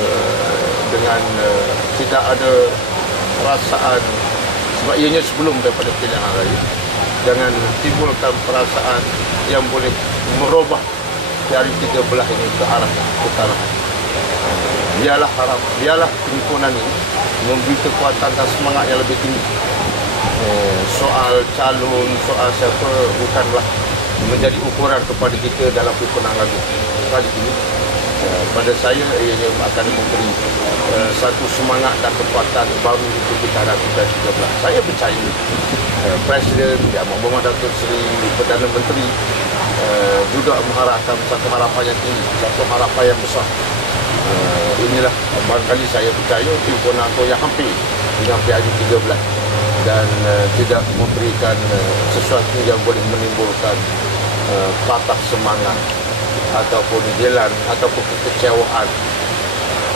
uh, dengan uh, tidak ada perasaan sebab ianya sebelum daripada pilihan raya jangan timbulkan perasaan yang boleh merubah dari tiga belah ini ke arah utara. Biarlah harap, biarlah penimbunan ini memberi kekuatan dan semangat yang lebih tinggi. Eh, soal calon, soal siapa bukanlah menjadi ukuran kepada kita dalam penimbunan lagu. Kali ini, eh, pada saya ianya akan memberi eh, satu semangat dan kekuatan baru untuk kita hadapi 13. Saya percaya eh, Presiden Yang Amat Datuk Seri Perdana Menteri uh, juga mengharapkan satu harapan yang tinggi, satu harapan yang besar. Uh, inilah barangkali saya percaya timbunan itu yang hampir dengan PID 13 dan uh, tidak memberikan uh, sesuatu yang boleh menimbulkan uh, patah semangat ataupun jalan ataupun kekecewaan.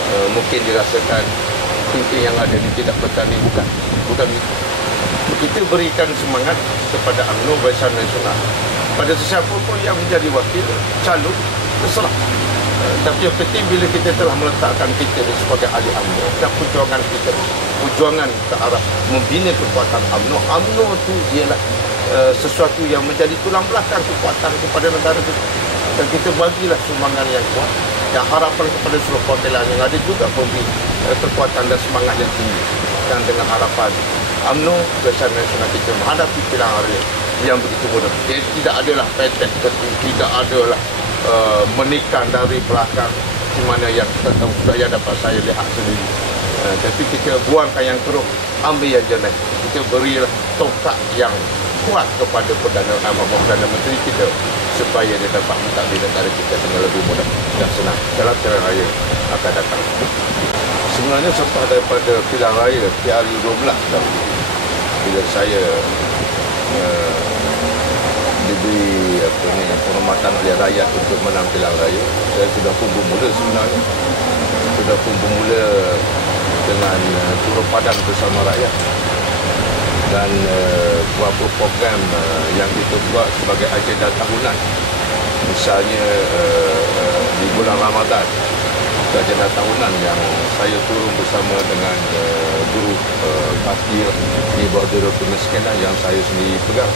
Uh, mungkin dirasakan pimpin yang ada ini tidak bertanding bukan? Bukan itu kita berikan semangat kepada UMNO Barisan Nasional. Pada sesiapa pun yang menjadi wakil calon terserah. Uh, tapi yang penting bila kita telah meletakkan kita sebagai ahli UMNO dan perjuangan kita perjuangan ke arah membina kekuatan UMNO UMNO itu ialah uh, sesuatu yang menjadi tulang belakang kekuatan kepada negara kita dan kita bagilah sumbangan yang kuat dan harapan kepada seluruh perwakilan yang ada juga memberi uh, kekuatan dan semangat yang tinggi dan dengan harapan UMNO Barisan Nasional kita menghadapi pilihan raya yang begitu mudah. Jadi tidak adalah petek ketu, tidak adalah uh, menikah dari belakang di mana yang kita sudah yang dapat saya lihat sendiri. Uh, tapi kita buangkan yang keruh, ambil yang jenis. Kita berilah tongkat yang kuat kepada Perdana Nama Perdana Menteri kita supaya dia dapat mentadbir negara kita dengan lebih mudah dan senang. Dalam pilihan raya akan datang. Sebenarnya selepas daripada pilihan raya PRU 12 dahulu, bila saya uh, diberi apa ni penghormatan oleh rakyat untuk menang pilihan raya saya sudah pun bermula sebenarnya. Sudah pun bermula dengan uh, turut padan bersama rakyat dan uh, beberapa program uh, yang kita buat sebagai agenda tahunan. Misalnya uh, uh, di bulan Ramadan. Agenda tahunan yang saya turun bersama dengan uh, guru uh, parti di Dura Kemiskinan yang saya sendiri pegang.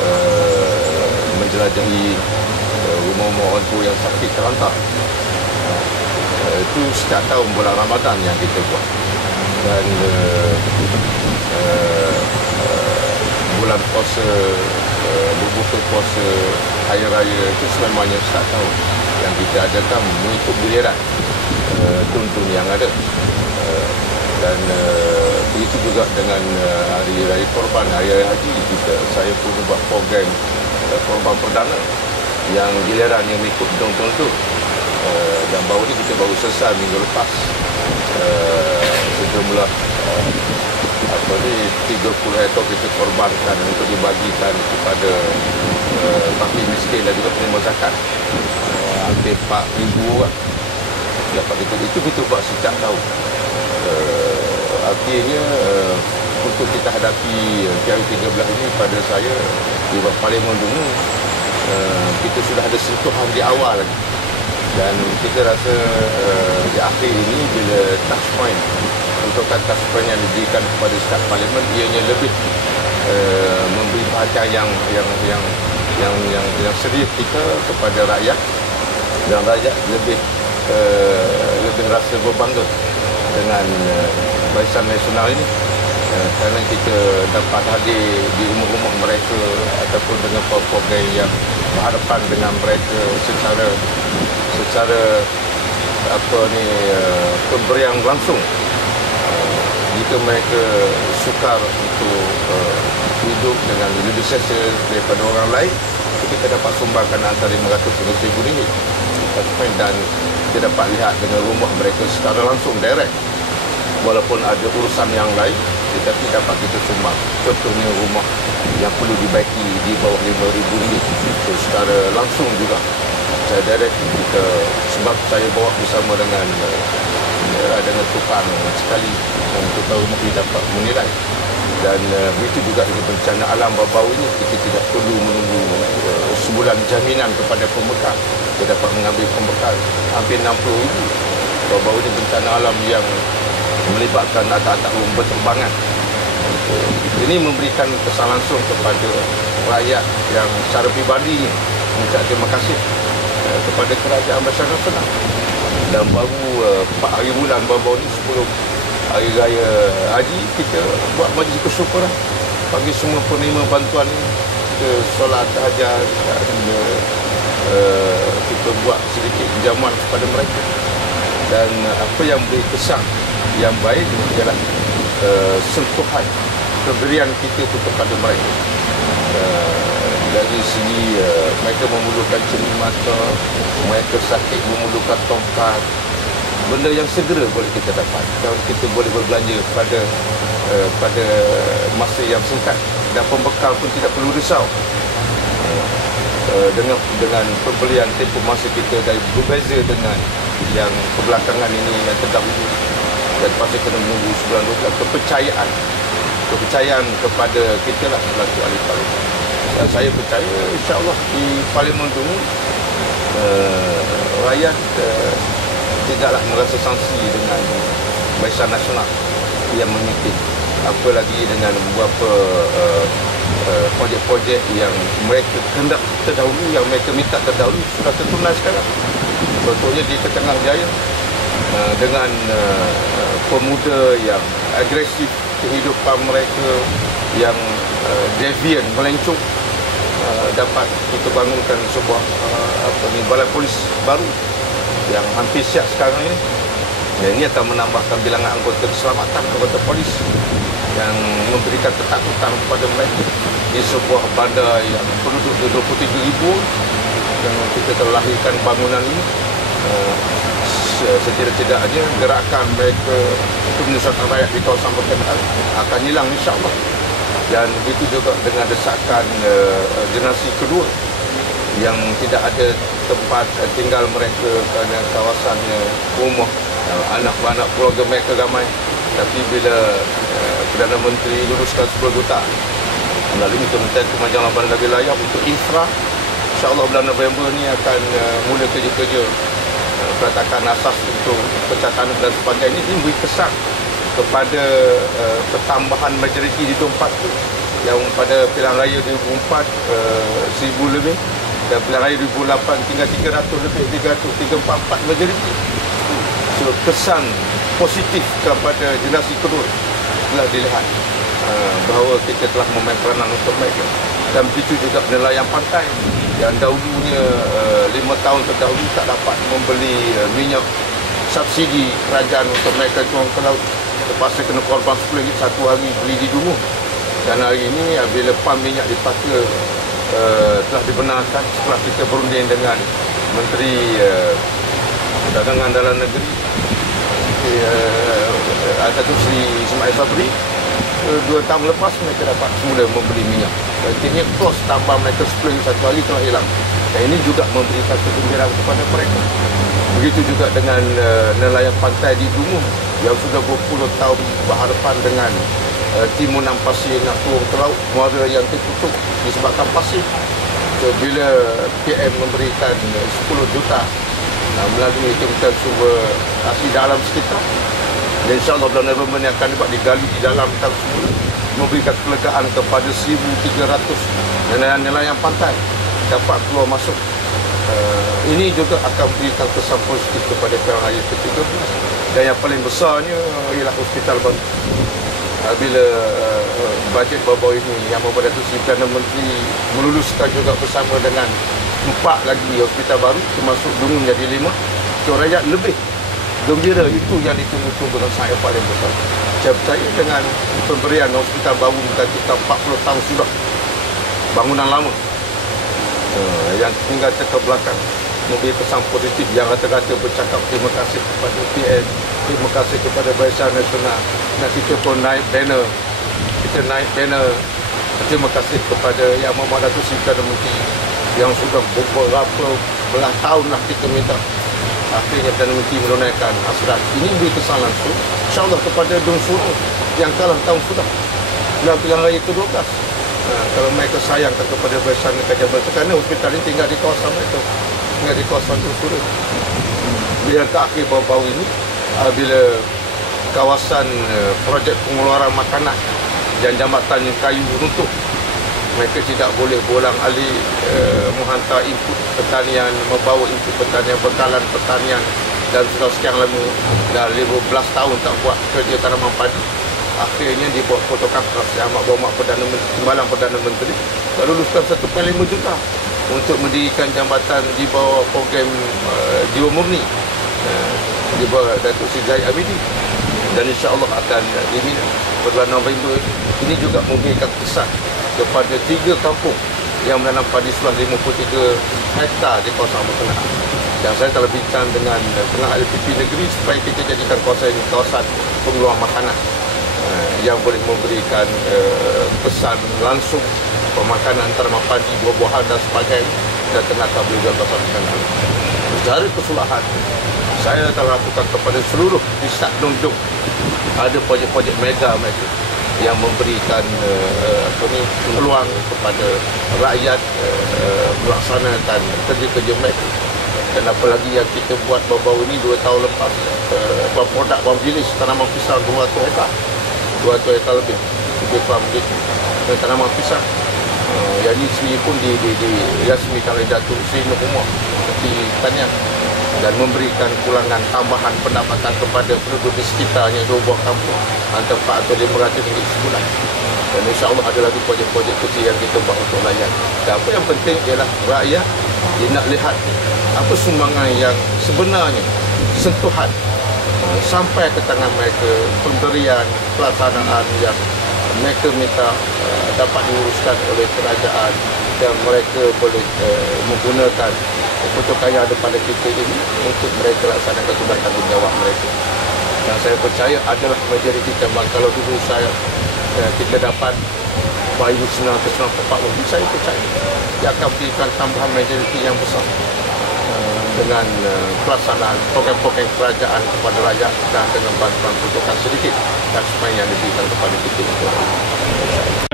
Uh, menjelajahi uh, rumah-rumah orang tua yang sakit terlantar uh, itu setiap tahun bulan Ramadan yang kita buat. Dan uh, uh, bulan puasa uh, berbuka puasa hari raya itu sememangnya setiap tahun. Yang kita adakan mengikut giliran uh, tuntun yang ada. Uh, dan uh, begitu juga dengan uh, hari raya korban hari raya haji kita saya pun buat program uh, korban perdana yang giliran yang mengikut tuntun tu. Uh, dan baru ni kita baru selesai minggu lepas. Uh, sejumlah uh, apa ni 30 hektar kita korbankan untuk dibagikan kepada uh, fakir miskin dan juga penerima zakat. Uh, hampir 4 ribu orang dapat itu itu kita buat sejak tahun. Uh, artinya uh, untuk kita hadapi uh, PRU 13 ini pada saya di Parlimen dulu uh, kita sudah ada sentuhan di awal lagi. Dan kita rasa uh, di akhir ini bila touch point untuk touch point yang diberikan kepada setiap parlimen ianya lebih uh, memberi perhatian yang yang yang yang yang, yang serius kita kepada rakyat. Dan rakyat lebih uh, lebih rasa berbangga dengan uh, barisan nasional ini. Uh, kerana kita dapat hadir di rumah-rumah mereka ataupun dengan program yang berhadapan dengan mereka secara secara apa ni uh, pemberian langsung jika mereka sukar untuk uh, hidup dengan lebih selesa daripada orang lain kita dapat sumbangkan antara 500 hingga 1000 ringgit. Dan kita dapat lihat dengan rumah mereka secara langsung direct. Walaupun ada urusan yang lain tetapi dapat kita sumbang. Contohnya rumah yang perlu dibaiki di bawah RM5,000 so, secara langsung juga. Saya direct kita sebab saya bawa bersama dengan uh, dengan tukang sekali tukang rumah ini dapat menilai. Dan uh, begitu juga dengan bencana alam bau ini kita tidak perlu menunggu uh, sebulan jaminan kepada pembekal. Kita dapat mengambil pembekal hampir 60 ribu. Bau-bau ini bencana alam yang melibatkan atas-atas berterbangan. Ini memberikan kesan langsung kepada rakyat yang secara pribadi mengucap terima kasih uh, kepada kerajaan masyarakat senang dan baru uh, 4 hari bulan baru-baru ini sebelum hari raya haji kita buat majlis kesyukuran bagi semua penerima bantuan ini kita solat hajat dan uh, kita buat sedikit jamuan kepada mereka. Dan apa yang beri kesan yang baik ialah uh, sentuhan pemberian kita itu kepada mereka dari segi uh, mereka memerlukan cermin mata mereka sakit memerlukan tongkat. Benda yang segera boleh kita dapat. Dan kita boleh berbelanja pada uh, pada masa yang singkat dan pembekal pun tidak perlu risau. Uh, dengan dengan pembelian tempoh masa kita dari berbeza dengan yang kebelakangan ini yang terdahulu. Dan pasti kena menunggu sebulan dua kepercayaan. Kepercayaan kepada kita lah selaku ahli parlimen dan saya percaya insyaAllah di parlimen itu uh, rakyat uh, tidaklah merasa sanksi dengan Barisan Nasional yang memimpin apa lagi dengan beberapa uh, uh, projek-projek yang mereka hendak terdahulu yang mereka minta terdahulu sudah tertunai sekarang. Contohnya di Ketengah Jaya uh, dengan uh, pemuda yang agresif kehidupan mereka yang uh, deviant melencong uh, dapat kita bangunkan sebuah uh, apa ni balai polis baru yang hampir siap sekarang ini. Dan ini akan menambahkan bilangan anggota keselamatan anggota polis yang memberikan ketakutan kepada mereka di sebuah bandar yang penduduk 27 ribu yang kita telah lahirkan bangunan ini. Uh, setidak-tidaknya gerakan mereka untuk menyusahkan rakyat di kawasan berkenaan akan hilang insyaAllah dan begitu juga dengan desakan uh, generasi kedua yang tidak ada tempat uh, tinggal mereka kerana kawasannya rumah. Uh, anak-anak keluarga mereka ramai. Tapi bila uh, Perdana Menteri luluskan 10 juta melalui Kementerian Kemajuan Lambaran dan Wilayah untuk infra insyaAllah bulan November ni akan uh, mula kerja-kerja uh, peletakan asas untuk pencatatan dan sebagainya. Ini memberi kesan kepada uh, pertambahan majoriti di tempat tu. Yang pada pilihan raya 2004 uh, 1000 lebih. Dan pilihan raya 2008 tinggal 300 lebih 334 majoriti. So kesan positif kepada generasi kedua telah dilihat uh, bahawa kita telah memain peranan untuk mereka. Dan begitu juga nelayan pantai. Yang dahulunya uh, lima tahun terdahulu tak dapat membeli uh, minyak subsidi kerajaan untuk mereka tuang ke laut terpaksa kena korban 10 ringgit satu hari beli di dulu dan hari ini bila pam minyak di Paka uh, telah dibenarkan setelah kita berunding dengan Menteri uh, Dagangan Dalam Negeri uh, Al-Datuk Sri Ismail Sabri. Uh, dua tahun lepas mereka dapat semula membeli minyak. Artinya kos tambah mereka 10 satu hari telah hilang. Dan ini juga memberikan kegembiraan kepada mereka begitu juga dengan uh, nelayan pantai di Dungu yang sudah berpuluh tahun berhadapan dengan uh, timunan pasir nak turun ke laut muara yang tertutup disebabkan pasir. So, bila PM memberikan 10 juta uh, melalui kementerian sumber asli dalam sekitar dan insyaAllah bulan November ini akan dapat digali di dalam hutan semula memberikan kelegaan kepada 1,300 nelayan-nelayan pantai dapat keluar masuk uh, ini juga akan memberikan kesan positif kepada raya ke-13 dan yang paling besarnya ialah hospital baru uh, bila uh, bajet baru ini yang membuat Datuk Perdana Menteri meluluskan juga bersama dengan empat lagi hospital baru termasuk dulu menjadi lima so rakyat lebih gembira itu yang ditunggu-tunggu dan saya paling besar saya percaya dengan pemberian hospital baru kita 40 tahun sudah bangunan lama yang tinggal ke belakang. Memberi pesan positif yang kata-kata bercakap terima kasih kepada PM, terima kasih kepada Barisan Nasional. Dan kita pun naik banner, kita naik banner. Terima kasih kepada Yang Muhammad Datuk Seri Perdana Menteri yang sudah beberapa belah tahun lah kita minta. Akhirnya Perdana Menteri menunaikan hasrat ini beri kesan langsung. insyaAllah kepada Dun Suro yang kalah tahun sudah. Dalam pilihan raya ke-12 Ha, kalau mereka sayangkan kepada Barisan Kerajaan Malaysia kerana hospital ini tinggal di kawasan mereka tinggal di kawasan Dun Suro yang terakhir baru-baru ini uh, bila kawasan uh, projek pengeluaran makanan dan jambatan kayu runtuh mereka tidak boleh bolang alik uh, menghantar input pertanian membawa input pertanian bekalan pertanian dan sudah sekian lama. Dah 15 tahun tak buat kerja tanaman padi akhirnya dibuat fotokapras yang amat berhormat Perdana Menteri Timbalan Perdana Menteri. Dan luluskan 1.5 juta untuk mendirikan jambatan di bawah program uh, Jiwa Murni. Uh, di bawah Datuk Seri Zahid Abidi dan insyaAllah akan uh, dibina pada bulan November ini juga memberikan kesan kepada tiga kampung yang menanam padi seluas 53 hektar di kawasan Berkenaan dan saya telah bincang dengan pengah LPP negeri supaya kita jadikan kawasan ini kawasan pengeluar makanan yang boleh memberikan uh, pesan langsung pemakanan tanaman padi, buah-buahan dan sebagainya dan ternyata boleh juga Berkenaan dari kesulahan saya telah lakukan kepada seluruh distrik Dongdong ada projek-projek mega mereka yang memberikan uh, peluang kepada rakyat uh, melaksanakan kerja-kerja mereka. Dan apalagi yang kita buat baru-baru ini dua tahun lepas uh, produk bawang bilis tanaman pisang 200 hektar 200 hektar lebih. Lebih kurang begitu dan tanaman pisang uh, yang ini sendiri pun di, di, di rasmikan oleh Datuk Seri Nur Umar. Menteri Pertanian dan memberikan pulangan tambahan pendapatan kepada penduduk di sekitarnya dua buah kampung. Antara 4 atau 500 ringgit sebulan. Dan insyaAllah ada lagi projek-projek kecil yang kita buat untuk layan dan apa yang penting ialah rakyat dia nak lihat apa sumbangan yang sebenarnya sentuhan uh, sampai ke tangan mereka pemberian pelaksanaan yang mereka minta uh, dapat diuruskan oleh kerajaan dan mereka boleh uh, menggunakan keputusan yang ada pada kita ini untuk mereka laksanakan tugas tanggungjawab mereka. Dan saya percaya adalah majoriti tambang. Kalau dulu saya eh, kita dapat 1994 lebih, saya percaya dia akan berikan tambahan majoriti yang besar eh, dengan eh, pelaksanaan program-program kerajaan kepada rakyat dan dengan bantuan peruntukan sedikit dan supaya yang diberikan kepada kita.